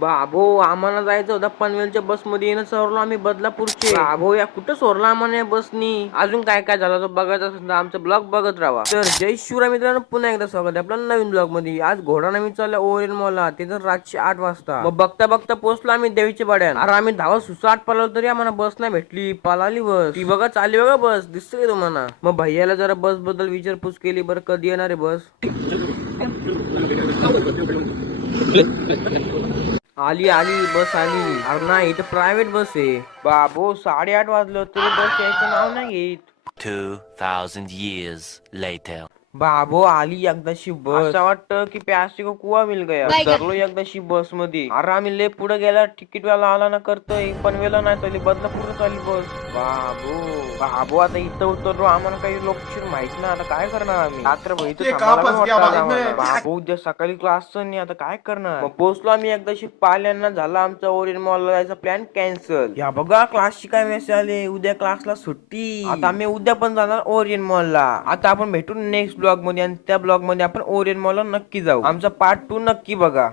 बाबो आम्हाला जायचं होतं पनवेलच्या बसमध्ये येणं सरलो आम्ही बदलापूरचे. बाबो या कुठं सोरला आम्हाला या बसनी. अजून काय काय झालं तो बघायचं असेल तर आमचा ब्लॉग बघत राहा. तर जय शिवराय मित्रांनो, पुन्हा एकदा स्वागत आहे आपल्या नवीन ब्लॉग मध्ये. आज घोडा नवीन चालला ओरिएंट मॉलला, ते तर रातचे 8 वाजता. मग बघता बघता पोहोचलो आम्ही देवीच्या पाड्यात. अरे आम्ही धावत सुसाट पळालो तरी आम्हाला बस नाही भेटली. पळाली बस ती बघा, चालली बघा बस, दिसते का तुम्हाला? मग भैयाला जरा बस बद्दल विचारपूस केली, बरं कधी येणार आहे बस. आली आली बस आली. अरे नाही, इथं प्रायव्हेट बस आहे. बाबो 8:30 वाजलं तरी बस यायचं नाव नाही घेत. 2000 years later. बाबो आली एकदाशी बस. असं वाटतं की प्यासे को कुआ मिल गया. उतरलो एकदाशी बस मध्ये. अरे आम्ही लय पुढे गेला, तिकीट वाला आला ना करतोय, पनवेलला नाही चालली, बदलापूर चालली बस. बाबो बाबो आता इथं उतरलो, आम्हाला काही लोकेशन माहित नाही, आता काय करणार आम्ही? रात्रभर इथं थांबायला पण वाटतं आम्हाला. बाबो उद्या सकाळी क्लास नाही, आता काय करणार? मग पोहोचलो आम्ही एकदाशी पाल्यांना. झाला आमचा ओरिएंट मॉलला जायचा प्लॅन कॅन्सल. या बघा क्लासची काय मेसेज आले, उद्या क्लासला सुट्टी. आता आम्ही उद्या पण जाणार ओरिएंट मॉलला. आता आपण भेटू नेक्स्ट ब्लॉग मध्ये, आणि त्या ब्लॉग मध्ये आपण ओरिएंट मॉलला नक्की जाऊ. आमचा पार्ट 2 नक्की बघा.